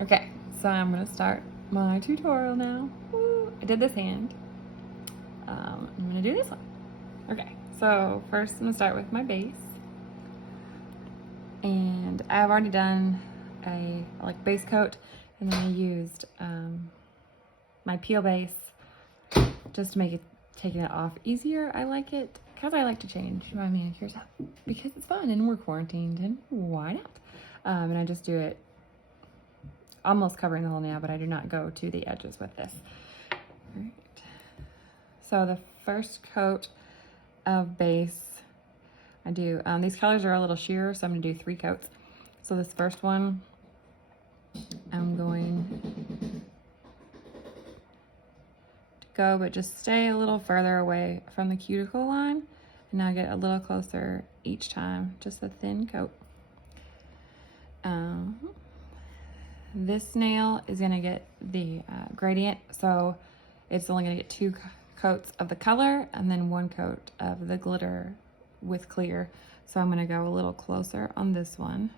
Okay, so I'm gonna start my tutorial now. Woo. I did this hand. I'm gonna do this one. Okay, so first I'm gonna start with my base. And I've already done a base coat, and then I used my peel base just to make it taking it off easier. I like it because I like to change my manicures up because it's fun and we're quarantined and why not? And I just do it almost covering the whole nail, but I do not go to the edges with this. All right. So the first coat of base, I do, these colors are a little sheer, so I'm gonna do 3 coats. So this first one, I'm going to go, but just stay a little further away from the cuticle line. And now get a little closer each time, just a thin coat. This nail is gonna get the gradient, so it's only gonna get 2 coats of the color and then 1 coat of the glitter with clear. So I'm gonna go a little closer on this one.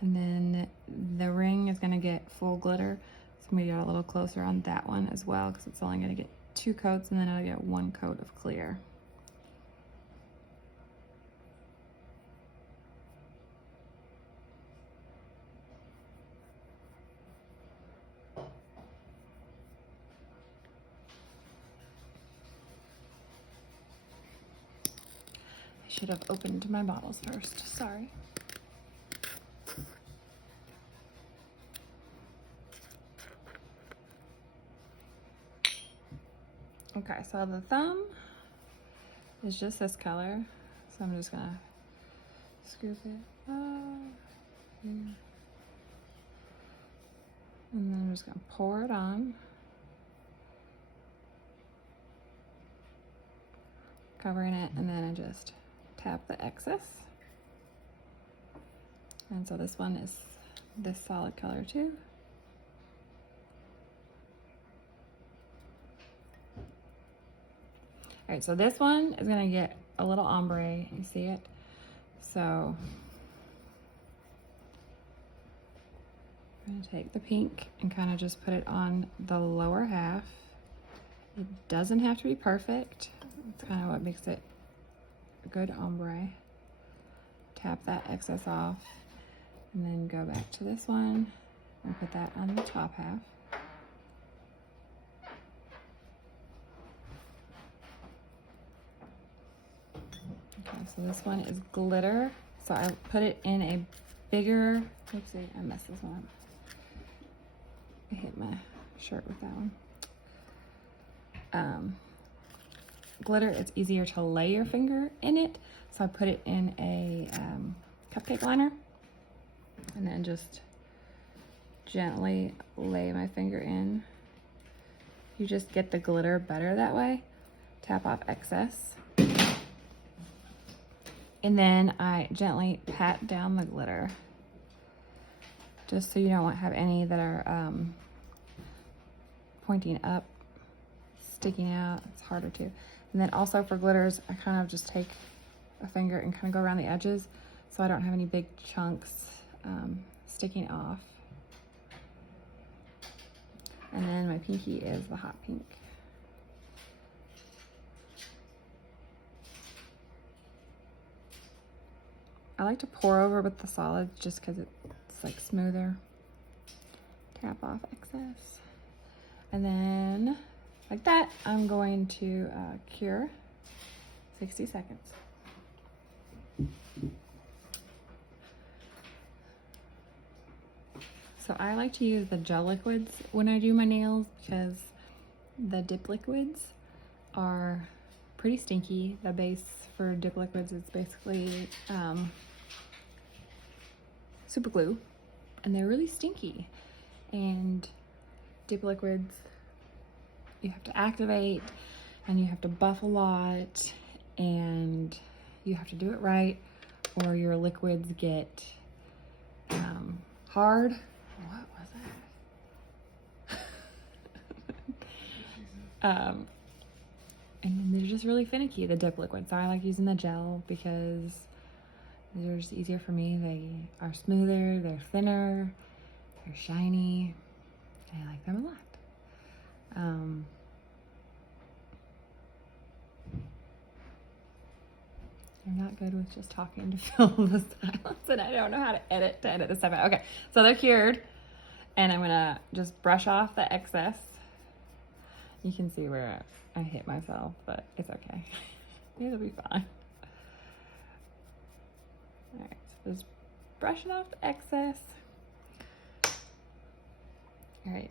And then the ring is gonna get full glitter. So I'm gonna go a little closer on that one as well, because it's only gonna get 2 coats and then I'll get 1 coat of clear. I should have opened my bottles first, sorry. Okay, so the thumb is just this color. So I'm just gonna scoop it up here. And then I'm just gonna pour it on. Covering it, and then I just tap the excess. And so this one is this solid color too. All right, so this one is gonna get a little ombre, you see it? So I'm gonna take the pink and kind of just put it on the lower half. It doesn't have to be perfect. It's kind of what makes it a good ombre. Tap that excess off and then go back to this one and put that on the top half. Okay, so this one is glitter. So I put it in a bigger, let's see, I messed this one up. I hit my shirt with that one. Glitter, it's easier to lay your finger in it. So I put it in a cupcake liner and then just gently lay my finger in. You just get the glitter better that way. Tap off excess. And then I gently pat down the glitter, just so you don't have any that are pointing up, sticking out. It's harder to. And then also for glitters, I kind of just take a finger and kind of go around the edges so I don't have any big chunks sticking off. And then my pinky is the hot pink. I like to pour over with the solids just because it's like smoother. Tap off excess. And then like that, I'm going to cure 60 seconds. So I like to use the gel liquids when I do my nails because the dip liquids are pretty stinky. The base for dip liquids is basically super glue, and they're really stinky. And dip liquids, you have to activate and you have to buff a lot and you have to do it right or your liquids get hard. What And they're just really finicky, the dip liquid. So I like using the gel because they're just easier for me. They are smoother, they're thinner, they're shiny. I like them a lot. I'm not good with just talking to fill the silence, and I don't know how to edit this stuff out. Okay, so they're cured, and I'm gonna just brush off the excess. You can see where I hit myself, but it's okay. It'll be fine. All right, so just brushing off the excess. All right,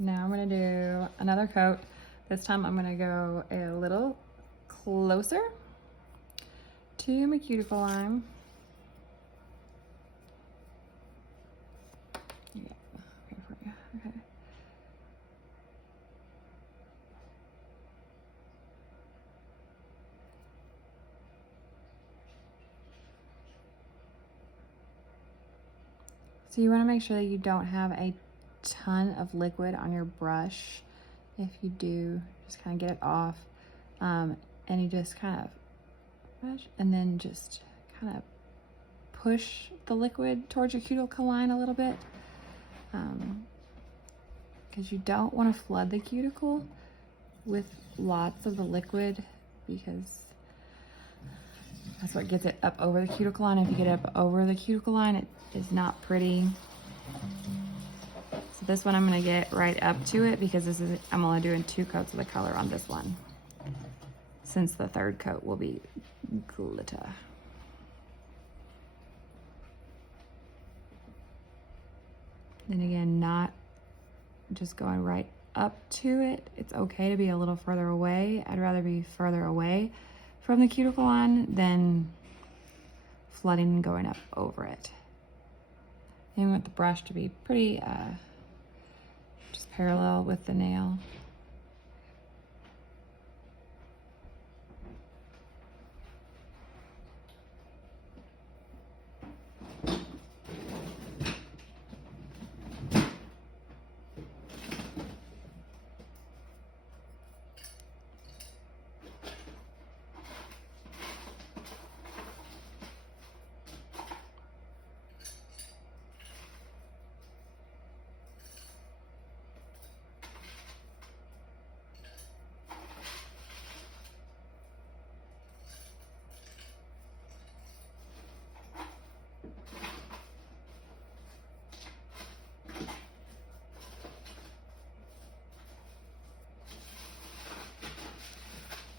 now I'm gonna do another coat. This time I'm gonna go a little closer to my cuticle line. Yeah, okay for you. Okay. So you want to make sure that you don't have a ton of liquid on your brush. If you do, just kind of get it off, and you just kind of brush, and then just kind of push the liquid towards your cuticle line a little bit, because you don't want to flood the cuticle with lots of the liquid, because that's what gets it up over the cuticle line. If you get it up over the cuticle line, it is not pretty. So this one I'm gonna get right up to it because I'm only doing 2 coats of the color on this one, since the 3rd coat will be glitter. Then again, not just going right up to it. It's okay to be a little further away. I'd rather be further away from the cuticle line than flooding and going up over it. And we want the brush to be pretty just parallel with the nail.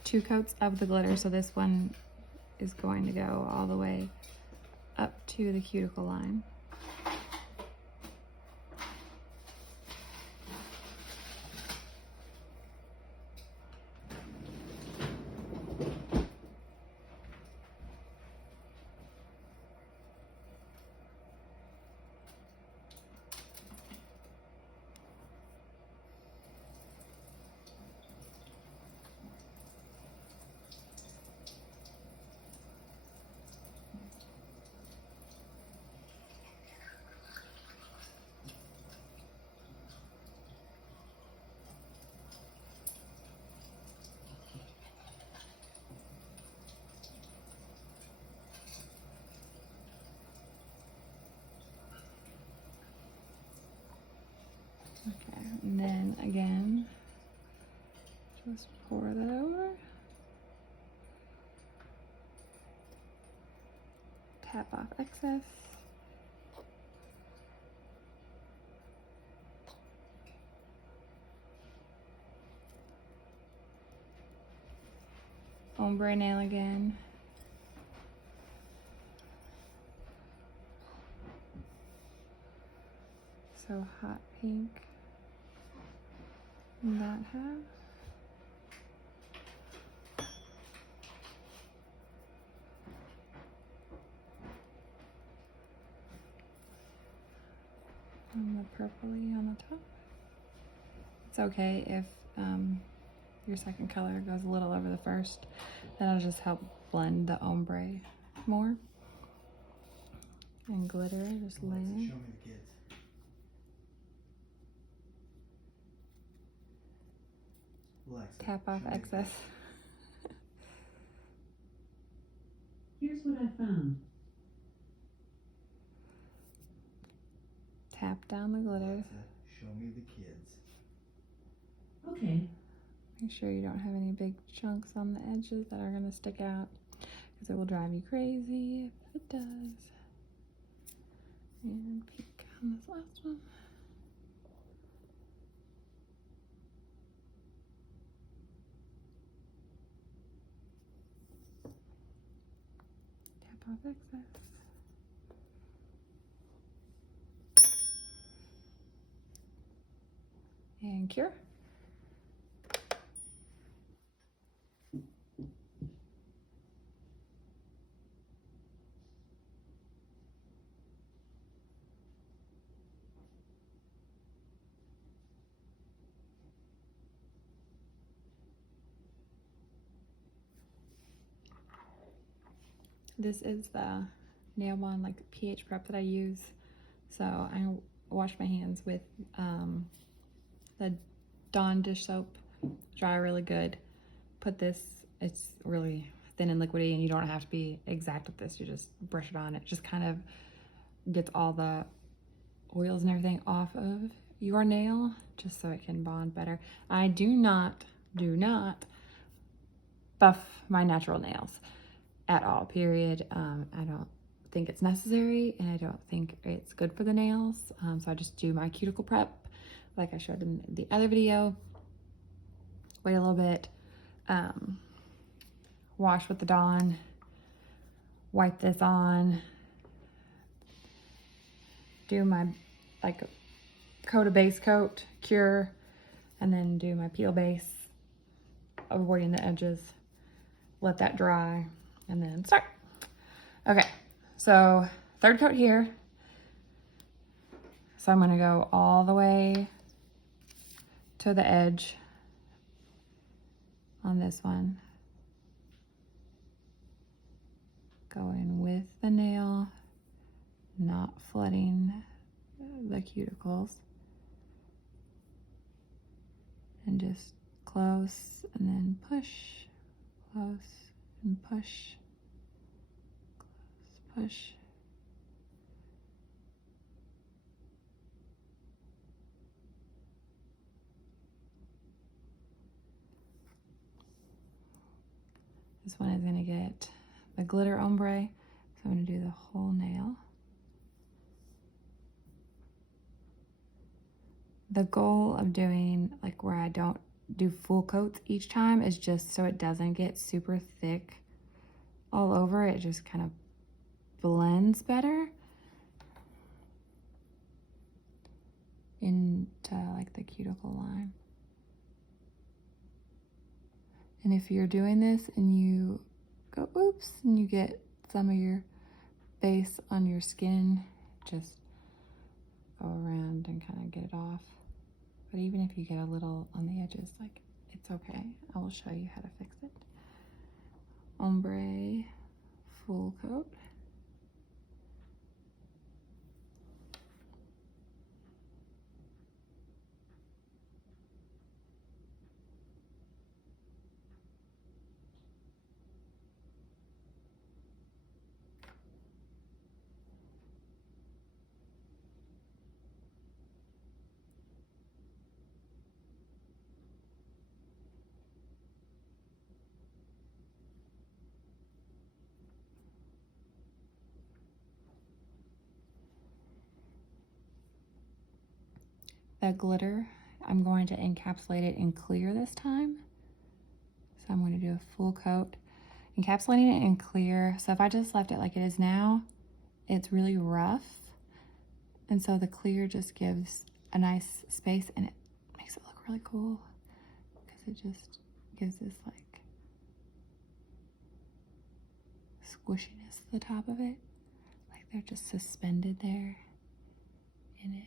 Two coats of the glitter, so this one is going to go all the way up to the cuticle line. Okay, and then again, just pour that over. Tap off excess. Ombre nail again. So hot pink in that half. And the purpley on the top. It's okay if your second color goes a little over the first. That'll just help blend the ombre more. And glitter, just lay it. Show me the kids. tap off excess. Here's what I found. Tap down the glitter. Show me the kids. Okay. Make sure you don't have any big chunks on the edges that are gonna stick out, because it will drive you crazy if it does. And peek on this last one. Tap off excess. And cure. This is the nail bond, like pH prep that I use. So I wash my hands with the Dawn dish soap, dry really good. Put this, it's really thin and liquidy, and you don't have to be exact with this. You just brush it on. It just kind of gets all the oils and everything off of your nail, just so it can bond better. I do not buff my natural nails at all, period. I don't think it's necessary, and I don't think it's good for the nails. So I just do my cuticle prep like I showed in the other video. Wait a little bit, wash with the Dawn, wipe this on, do my like coat of base coat, cure, and then do my peel base, avoiding the edges, let that dry, and then start. Okay, so third coat here. So I'm gonna go all the way to the edge on this one. Going with the nail, not flooding the cuticles. And just close and then push, close and push, close, push. This one is gonna get the glitter ombre, so I'm gonna do the whole nail. The goal of doing like where I don't do full coats each time is just so it doesn't get super thick all over. It just kind of blends better into like the cuticle line. And if you're doing this and you go oops and you get some of your base on your skin, just go around and kind of get it off. But even if you get a little on the edges, like, it's okay. I will show you how to fix it. Ombre full coat. That glitter, I'm going to encapsulate it in clear this time. So I'm going to do a full coat, encapsulating it in clear. So if I just left it like it is now, it's really rough. And so the clear just gives a nice space, and it makes it look really cool because it just gives this like squishiness to the top of it. Like they're just suspended there in it.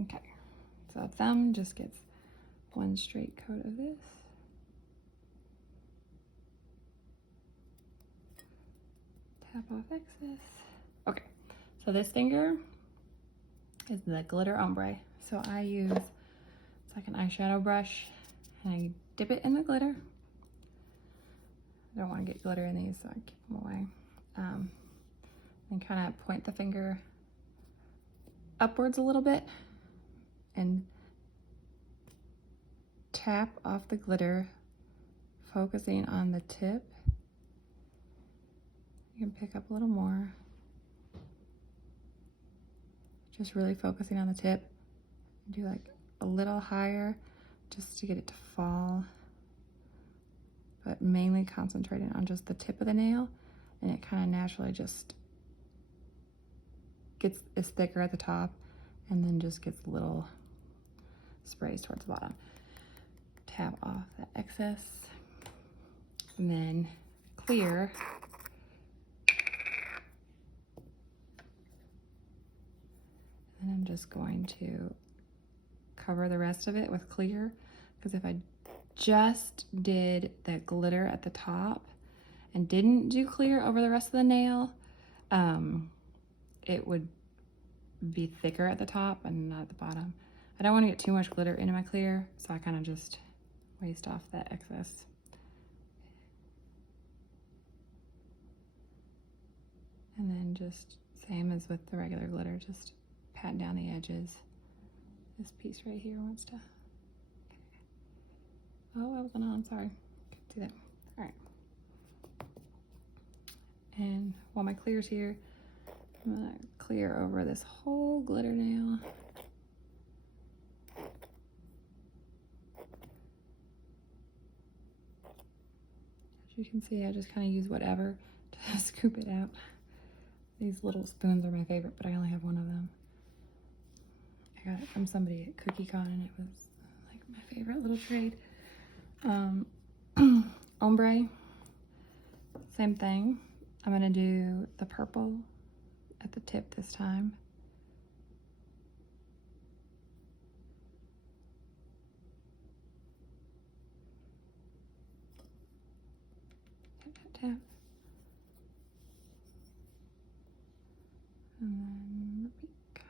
Okay, so thumb just gets one straight coat of this. Tap off excess. Okay, so this finger is the glitter ombre. So I use, it's like an eyeshadow brush, and I dip it in the glitter. I don't want to get glitter in these, so I keep them away. And kind of point the finger upwards a little bit and tap off the glitter, focusing on the tip. You can pick up a little more. Just really focusing on the tip. Do like a little higher just to get it to fall, but mainly concentrating on just the tip of the nail, and it kind of naturally just is thicker at the top and then just gets little sprays towards the bottom. Tap off the excess and then clear. And I'm just going to cover the rest of it with clear, because if I just did that glitter at the top and didn't do clear over the rest of the nail, it would be thicker at the top and not at the bottom. I don't want to get too much glitter into my clear, so I kind of just waste off that excess. And then just same as with the regular glitter, just pat down the edges. This piece right here wants to, oh, I wasn't on, sorry. Do that. All right. And while my clear's here, I'm gonna clear over this whole glitter nail. As you can see, I just kind of use whatever to scoop it out. These little spoons are my favorite, but I only have one of them. I got it from somebody at CookieCon, and it was like my favorite little trade. Ombre, same thing. I'm gonna do the purple at the tip this time. Tap, tap, tap. And then the pink.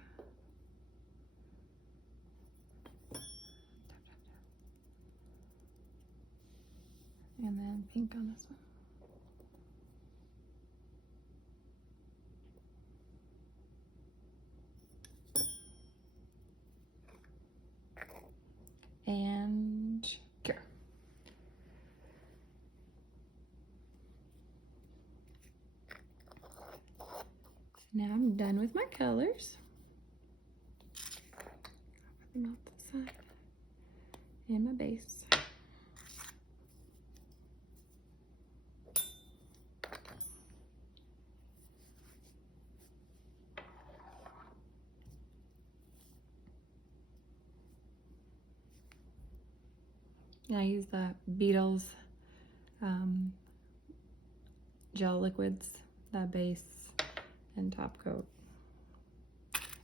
Tap, tap, tap. And then pink on this one. And cure. Now I'm done with my colors. Put them off the side. And my base. And I use the Beetles gel liquids, the base and top coat.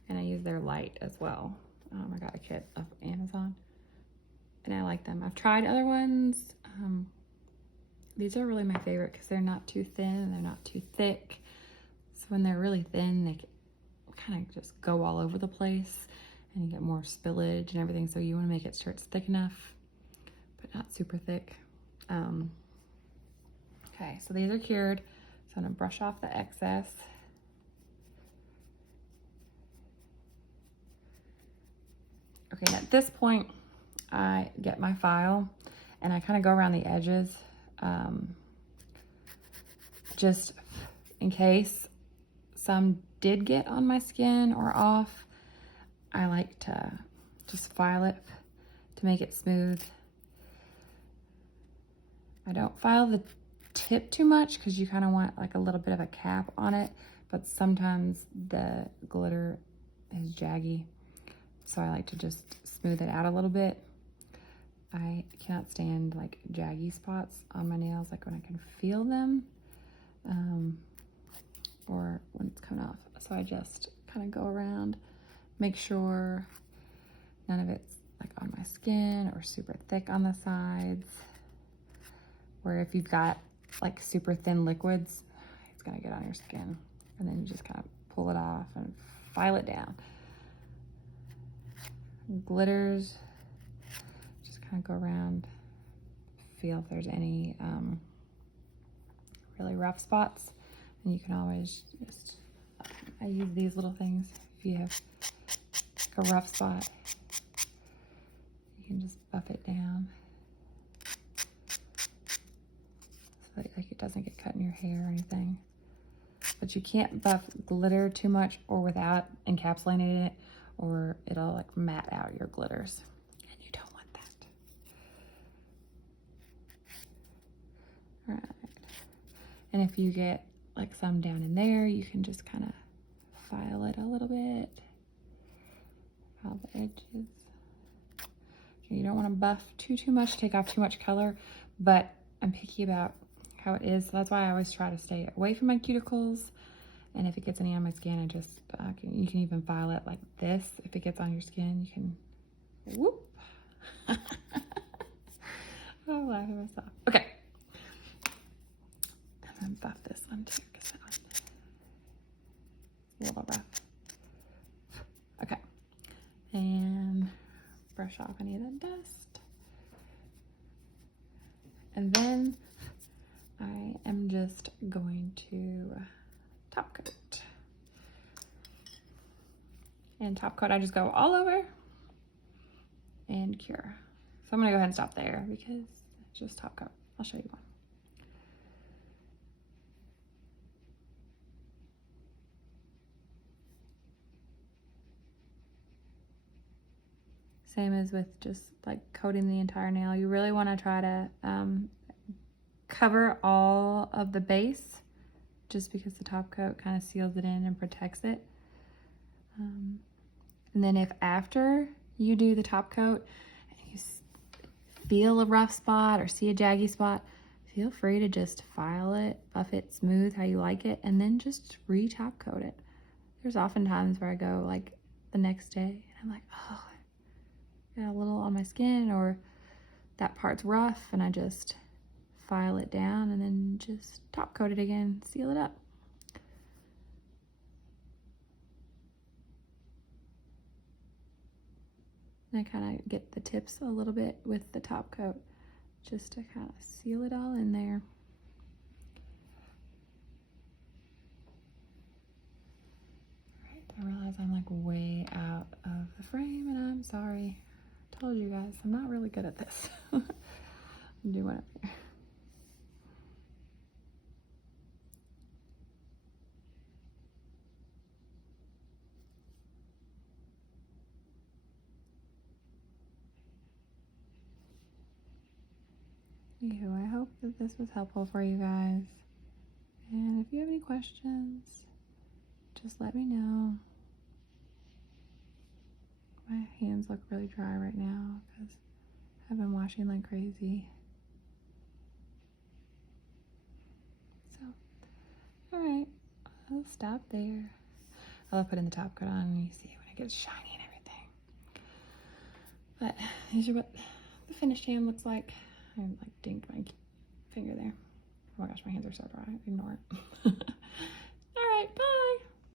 And I use their light as well. I got a kit off Amazon and I like them. I've tried other ones. These are really my favorite because they're not too thin and they're not too thick. So when they're really thin, they kind of just go all over the place and you get more spillage and everything. So you want to make it sure it's thick enough, but not super thick. Okay, so these are cured. So I'm gonna brush off the excess. Okay, and at this point, I get my file and I kind of go around the edges, just in case some did get on my skin or off. I like to just file it to make it smooth. I don't file the tip too much because you kind of want like a little bit of a cap on it, but sometimes the glitter is jaggy, so I like to just smooth it out a little bit. I cannot stand like jaggy spots on my nails, like when I can feel them, or when it's coming off. So I just kind of go around, make sure none of it's like on my skin or super thick on the sides. Where if you've got like super thin liquids, it's gonna get on your skin. And then you just kind of pull it off and file it down. Glitters, just kind of go around, feel if there's any really rough spots. And you can always just, I use these little things. If you have like a rough spot, you can just buff it down. So that, like, it doesn't get cut in your hair or anything. But you can't buff glitter too much or without encapsulating it, or it'll like matte out your glitters. And you don't want that. All right. And if you get like some down in there, you can just kind of file it a little bit. File the edges. You don't want to buff too much, take off too much color, but I'm picky about how it is. So that's why I always try to stay away from my cuticles. And if it gets any on my skin, I just, you can even file it like this. If it gets on your skin, you can, whoop. Oh, I'm laughing at myself. Okay. And then buff this one too, because that one's a little rough. Okay. And brush off any of that dust. And then I am just going to top coat. And top coat, I just go all over and cure. So I'm gonna go ahead and stop there because it's just top coat. I'll show you one. Same as with just like coating the entire nail. You really want to try to cover all of the base, just because the top coat kind of seals it in and protects it. And then if after you do the top coat and you feel a rough spot or see a jaggy spot, feel free to just file it, buff it smooth how you like it, and then just re-top coat it. There's often times where I go like the next day and I'm like, oh, got a little on my skin, or that part's rough, and I just file it down and then just top coat it again, seal it up. And I kind of get the tips a little bit with the top coat just to kind of seal it all in there. All right, I realize I'm like way out of the frame, and I'm sorry. I told you guys, I'm not really good at this. I'm doing whatever. Anywho, I hope that this was helpful for you guys. And if you have any questions, just let me know. My hands look really dry right now because I've been washing like crazy. So, all right, I'll stop there. I'll put in the top coat on and you see when it gets shiny and everything. But these are what the finished hand looks like. I like dinged my finger there. Oh my gosh, my hands are so dry. Ignore it. All right, bye.